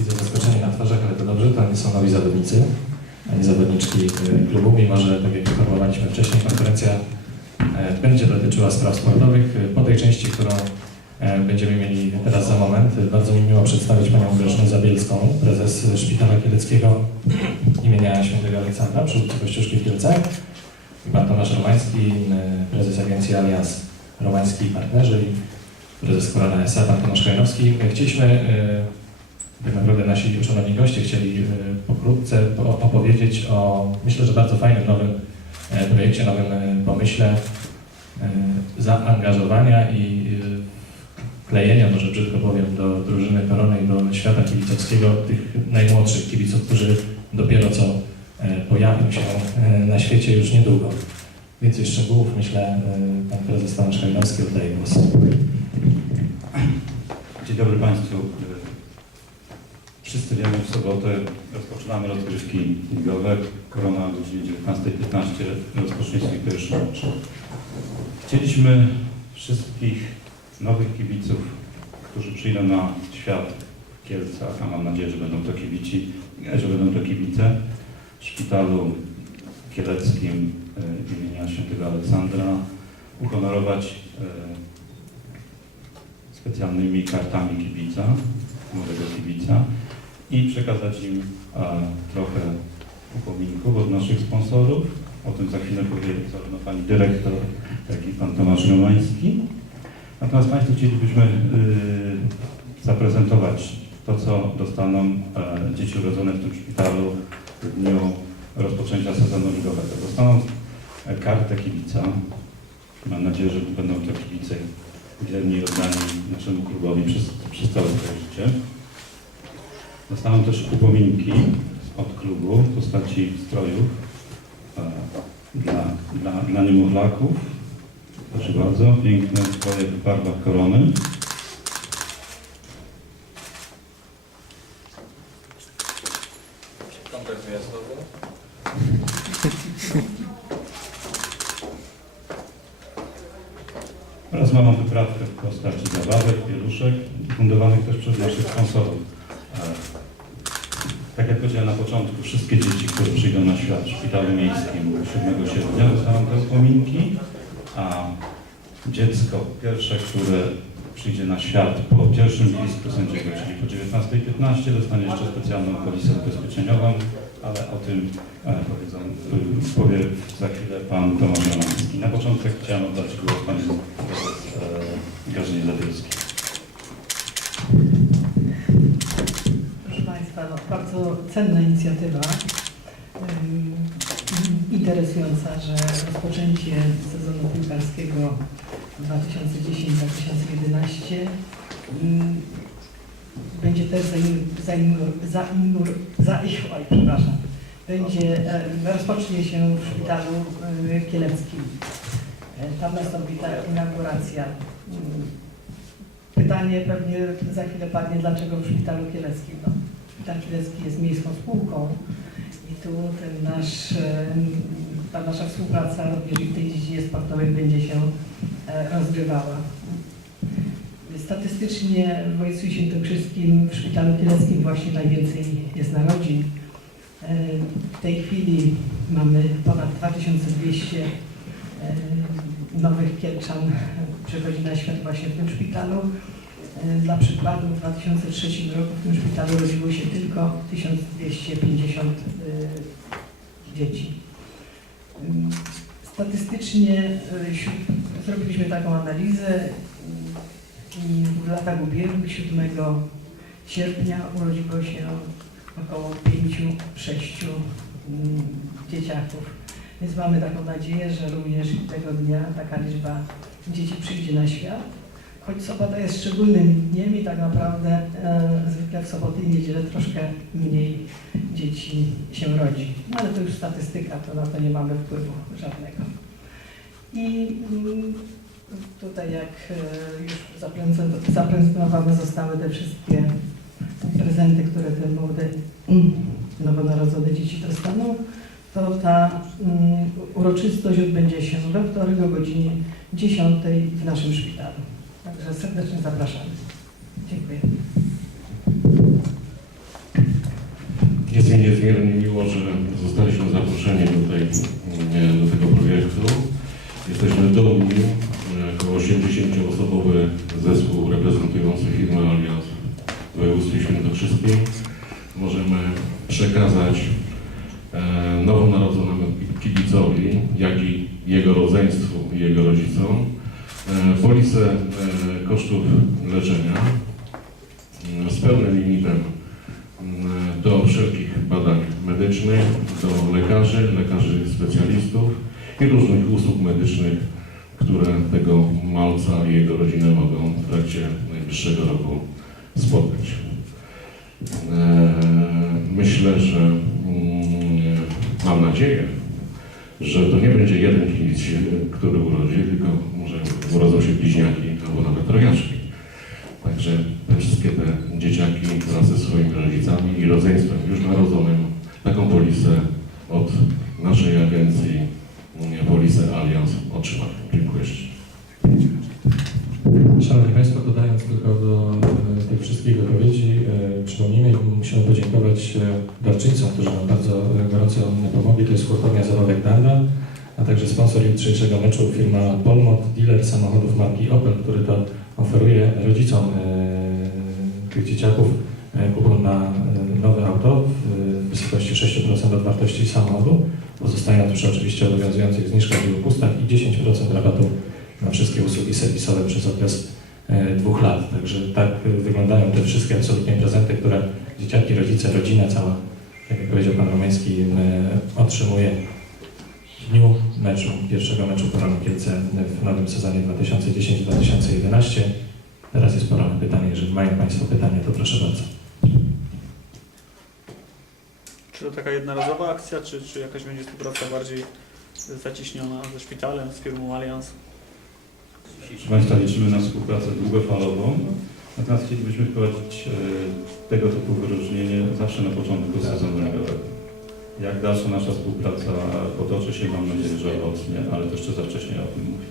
widzę zaskoczenie na twarzach, ale to dobrze, to nie są nowi zawodnicy, ani zawodniczki y, klubu, mimo że, tak jak informowaliśmy wcześniej, konferencja e, będzie dotyczyła spraw sportowych. Po tej części, którą e, będziemy mieli teraz za moment, bardzo mi miło przedstawić Panią Grażynę Zabielską, prezes Szpitala Kieleckiego imienia Świętego Aleksandra przy ulicy Kościuszki w Kielcach i Pan Tomasz Romański, prezes agencji Alias Romański i Partnerzy i prezes Korana S.A. Pan Tomasz Kajnowski. Chcieliśmy, tak naprawdę nasi szanowni goście chcieli y, pokrótce po- opowiedzieć o, myślę, że bardzo fajnym nowym e, projekcie, nowym e, pomyśle e, zaangażowania i wklejenia, może brzydko powiem, do drużyny Korony i do świata kibicowskiego tych najmłodszych kibiców, którzy dopiero co e, pojawią się e, na świecie już niedługo. Więcej szczegółów, myślę, e, pan prezes Tomasz Kajnowski oddaje głos. Dzień dobry Państwu. Wszyscy wiemy, w sobotę rozpoczynamy rozgrywki ligowe. Korona o godzinie 19.15 rozpocznie swój pierwszy mecz. Chcieliśmy wszystkich nowych kibiców, którzy przyjdą na świat w Kielcach, a mam nadzieję, że będą to kibici, że będą to kibice, w szpitalu kieleckim e, imienia świętego Aleksandra uhonorować e, specjalnymi kartami kibica, młodego kibica i przekazać im trochę upominków od naszych sponsorów. O tym za chwilę powie zarówno pani dyrektor, jak i pan Tomasz Romański. Natomiast Państwu chcielibyśmy y, zaprezentować to, co dostaną dzieci urodzone w tym szpitalu w dniu rozpoczęcia sezonu ligowego. Dostaną e, kartę kibica. Mam nadzieję, że będą to kibice wierni oddani naszemu klubowi przez, przez całe swoje życie. Dostaną też upominki od klubu w postaci strojów e, dla, dla, dla niemowlaków. Proszę bardzo, piękne stroje w barwach korony. Kontakt wyjazdowy. Oraz mamy wyprawkę w postaci zabawek, pieluszek, fundowanych też przez naszych sponsorów. Tak jak powiedziałem na początku, wszystkie dzieci, które przyjdą na świat w szpitalu miejskim 7 sierpnia dostaną te upominki, a dziecko pierwsze, które przyjdzie na świat po pierwszym blisku sędziego, czyli po 19.15 dostanie jeszcze specjalną polisę ubezpieczeniową, ale o tym e, powiedzą, powie za chwilę pan Tomasz Romański. Na początek chciałem oddać głos pani e, Grażynie Zabielskiej. No, bardzo cenna inicjatywa, ym, interesująca, że rozpoczęcie sezonu piłkarskiego 2010-2011 ym, będzie też zaim, zaim, zaim, za, oj, przepraszam, będzie, e, rozpocznie się w szpitalu e, kieleckim. E, Tam nastąpi ta inauguracja. Ym, Pytanie pewnie za chwilę padnie, dlaczego w szpitalu kieleckim. No, kielecki jest miejską spółką i tu ten nasz, em, ta nasza współpraca również w tej dziedzinie sportowej będzie się e, rozgrywała. Statystycznie w Wojcu Świętokrzyskim w szpitalu kieleckim właśnie najwięcej jest narodzin. E, W tej chwili mamy ponad 2200 e, nowych Kielczan przychodzi na świat właśnie w tym szpitalu. E, Dla przykładu w 2003 roku w tym szpitalu rodziło się tylko 1250 e, dzieci. Ym, Statystycznie zrobiliśmy taką analizę i w latach ubiegłych 7 sierpnia urodziło się około 5-6 ym, dzieciaków. Więc mamy taką nadzieję, że również tego dnia taka liczba dzieci przyjdzie na świat. Choć sobota jest szczególnym dniem i tak naprawdę e, zwykle w soboty i niedzielę troszkę mniej dzieci się rodzi. No ale to już statystyka, to na to nie mamy wpływu żadnego. I mm, tutaj jak e, już zaprezentowane zostały te wszystkie prezenty, które te młode, mm, nowonarodzone dzieci dostaną, to ta mm, uroczystość odbędzie się we wtorek o godzinie 10 w naszym szpitalu. Także serdecznie zapraszamy. Dziękuję. niezmiernie miło, że zostaliśmy zaproszeni tej, e, do tego projektu. Jesteśmy dumni, że jako 80-osobowy zespół reprezentujący firmę Allianz w województwie świętokrzyskim możemy przekazać e, nowonarodzonemu kibicowi, jak i jego rodzeństwu i jego rodzicom polisę e, kosztów leczenia e, z pełnym limitem e, do wszelkich badań medycznych, do lekarzy, lekarzy specjalistów i różnych usług medycznych, które tego malca i jego rodzinę mogą w trakcie najbliższego roku spotkać. E, Myślę, że mm, mam nadzieję, że to nie będzie jeden się, który urodzi, tylko urodzą się bliźniaki albo nawet trojaczki. Także te wszystkie te dzieciaki wraz ze swoimi rodzicami i rodzeństwem już narodzonym taką polisę od naszej agencji mm, Polisę Allianz otrzymają. Dziękuję. Szanowni Państwo, dodając tylko do e, tych wszystkich wypowiedzi, e, przypomnijmy, i musimy podziękować e, darczyńcom, którzy nam bardzo gorąco pomogli. To jest hurtownia Zarobek Danda, a także sponsor jutrzejszego meczu firma Polmot, dealer samochodów marki Opel, który to oferuje rodzicom e, tych dzieciaków e, kupon na e, nowe auto w wysokości 6% od wartości samochodu, pozostając przy oczywiście obowiązujących zniżkach i upustach i 10% rabatu na wszystkie usługi serwisowe przez okres dwóch lat. Także tak wyglądają te wszystkie absolutnie prezenty, które dzieciaki, rodzice, rodzina cała, tak jak powiedział Pan Romański, otrzymuje w dniu meczu, pierwszego meczu Korony Kielce w nowym sezonie 2010-2011. Teraz jest pora na pytanie. Jeżeli mają Państwo pytania, to proszę bardzo. Czy to taka jednorazowa akcja, czy, czy jakaś będzie współpraca bardziej zaciśniona ze szpitalem, z firmą Allianz? Proszę Państwa, liczymy na współpracę długofalową, natomiast chcielibyśmy wprowadzić e, tego typu wyróżnienie zawsze na początku sezonu ligowego. Jak dalsza nasza współpraca potoczy się, mam nadzieję, że owocnie, ale to jeszcze za wcześnie o tym mówić.